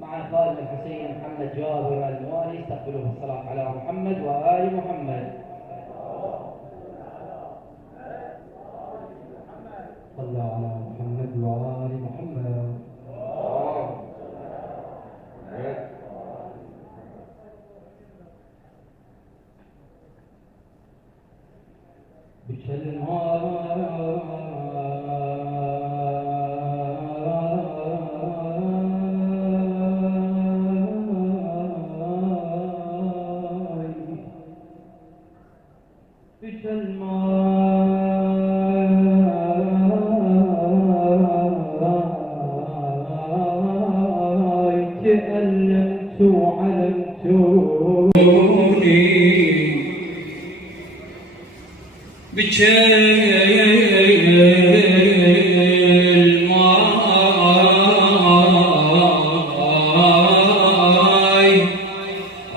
مع الخادم الحسين محمد جابر الموالي استقبلوا بالصلاة على محمد وآل محمد. صلى على محمد وآل محمد.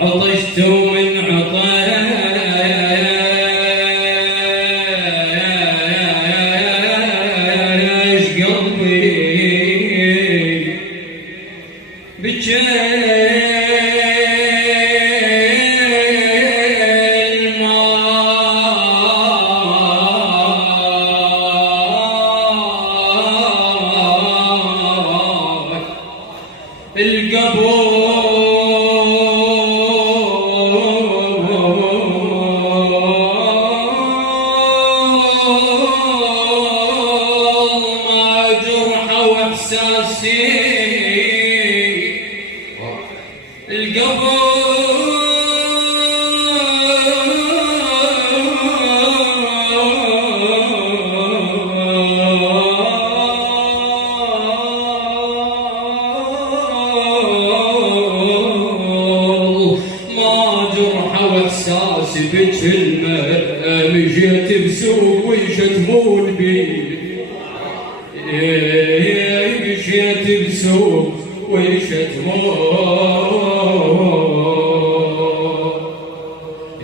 عطشت من عطش قلبي بكلمة مشيت بسوق ويشتمون بي مشيت بسوق ويشتمون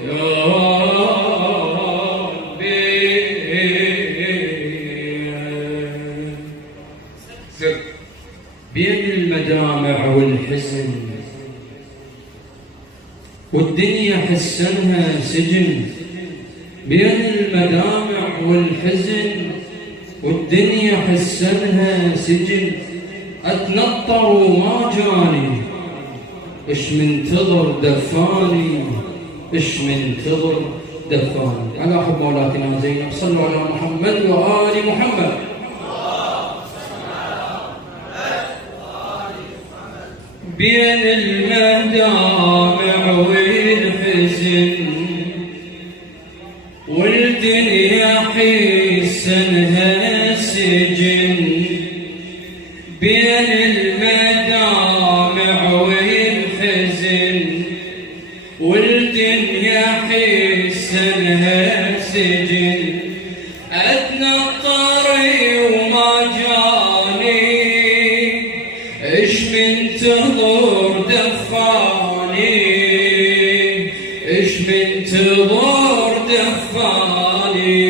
يا ربي بين المدامع والحزن والدنيا حسنها سجن بين المدامع والحزن والدنيا حسنها سجن اتنطر وما جاني اش منتظر دفاني اش منتظر دفاني. على حب مولاتنا زينب صلوا على محمد وآل محمد. بين المدامع والحزن والدنيا حسنها سجن بين المدامع والحزن والدنيا حسنها سجن اتنطر وما جاني اش منتظر دفاني اش منتظر دفاني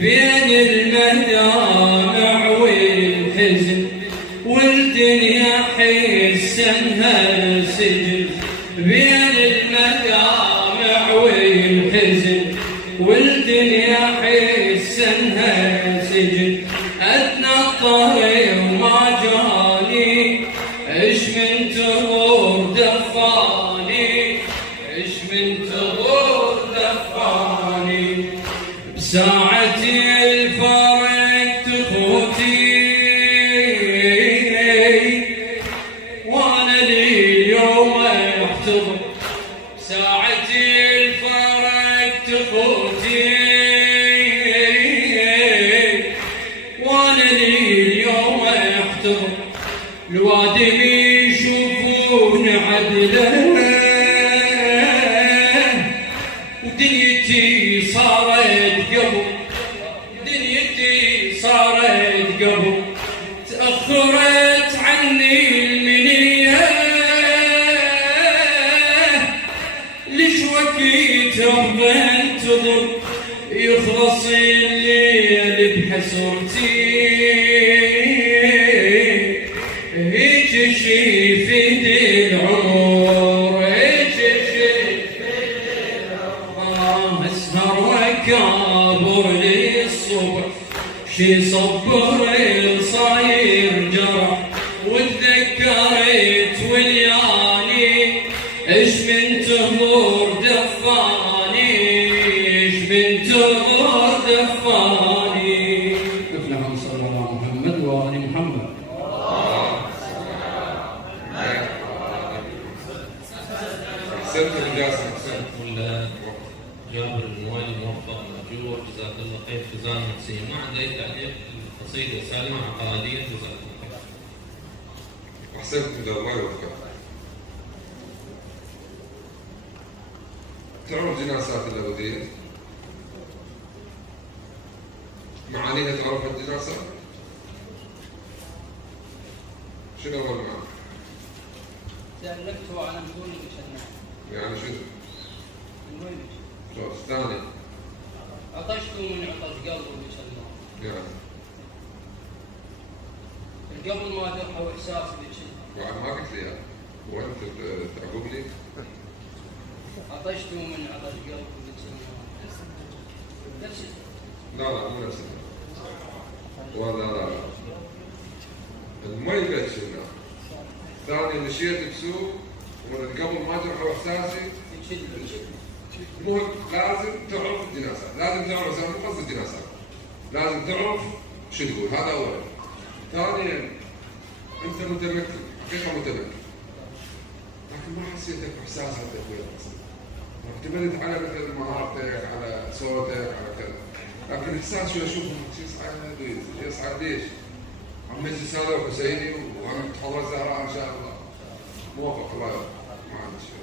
بين المدامع والحزن والدنيا حسنها سجن بين المدامع والحزن والدنيا حسنها سجن اتنطر وما جاني اش منتظر دفاني اش منتظر دفاني بساعة الفرق تخوتي وانا اليوم احتضر بساعة الفرق تخوتي وانا اليوم احتضر الوادم يشوفون عدله ودنيتي صارت قبل دنيتي صارت قبل تأخرت عني المنية ليش وقت ابغى انتظر يخلص الليل بحسرتي هيك شي شي صبر صاير جرح وتذكرت ولياني ايش من تهور دفاني ايش من تهور دفاني. افلح صلى الله على محمد وآل محمد. احسنت يا جاسم احسنت. ولا جابر الموالي موفق مأجور جزاك الله خير خزان نفسية. ما عندي أي تعليق. قصيدة سالمة عقائدية جزاك الله خير. احسنت الله يوفقك. تعرف جناسات اللاهوتية؟ معانيها تعرف الجناسة؟ شنو أول معنى؟ سألته على مدوني بشنة. يعني شنو؟ المهم شوف ثاني عطشته من عطش قلبه بشنة. يعني القبل ما درحه وإحساسي بشنة. بعد ما قلت لي اياه وانت تعقب لي؟ عطشته من عطش قلبه بشنة. لا لا مو نفس ولا لا لا المي بتشنه. ثاني مشيت بسوق ومن قبل ما اجرح احساسي المهم لازم تعرف الجناسات، لازم تعرف مو قصد الجناسات، لازم تعرف شو تقول. هذا اولا. ثانيا انت متمكن حقيقه متمكن لكن ما حسيتك باحساسك يا اخوي. اعتمدت على مثل مهارتك على صوتك على كذا، لكن احساس شو اشوفه يصعد ليش؟ عم مجلس هذا وحسيني وعم تحضر الزهراء ان شاء الله. موافق الله يوفقك. ما عندي شيء.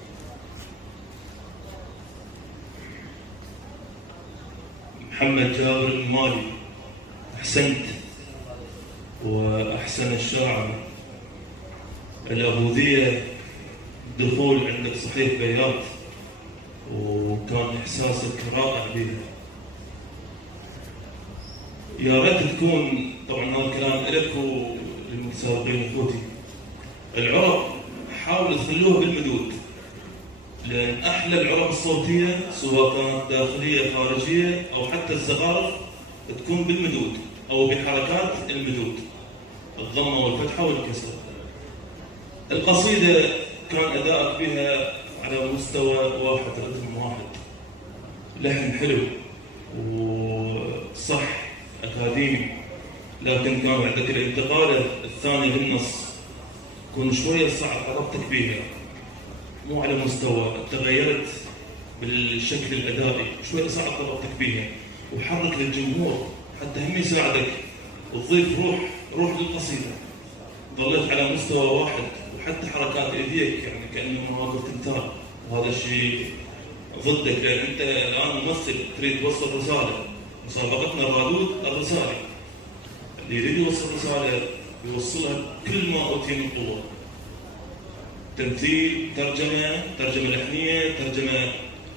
محمد جابر المالي أحسنت وأحسن الشاعر. العبودية دخول عندك صحيح بيات وكان إحساسك رائع بها. يا ريت تكون طبعا هذا الكلام لك وللمتسابقين اخوتي. العرب حاولوا تخلوها بالمدود لأن أحلى العرب الصوتية سواء كانت داخلية خارجية أو حتى الزخارف تكون بالمدود أو بحركات المدود الضمة والفتحة والكسر. القصيدة كان أداءك بها على مستوى واحد رتم واحد، لحن حلو وصح أكاديمي، لكن كان عندك الانتقالة الثانية بالنص كون شوية صعب عرفتك بيها، مو على مستوى تغيرت بالشكل الأدائي، شوية صعب عرفتك بيها وحرك للجمهور حتى هم يساعدك وتضيف روح للقصيدة. ظليت على مستوى واحد وحتى حركات ايديك يعني كأنه مواقف تمثال، وهذا الشيء ضدك لأن أنت الآن ممثل تريد توصل رسالة. مسابقتنا الرادود الرسالة، اللي يريد يوصل رسالة يوصلها بكل ما أوتي من قوة. تمثيل، ترجمة لحنية، ترجمة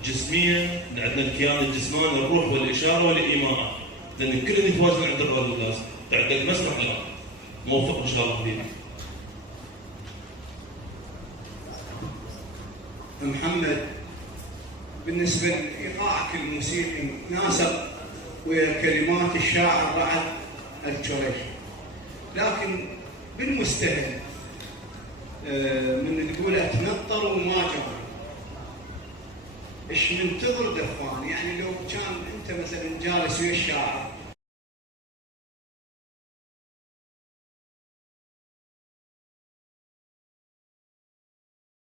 جسمية، عندنا الكيان الجسماني، الروح والإشارة والإيماء، لأن كل يتواجد عند الرادود لازم. عندك مسرح الآن، موفق إن شاء الله حبيبي. محمد بالنسبة لإيقاعك الموسيقي ناسق وكلمات الشاعر رعد الجريش، لكن بالمستهل من تقول اتنطر وما جرى ايش منتظر دفان. يعني لو كان انت مثلا جالس ويا الشاعر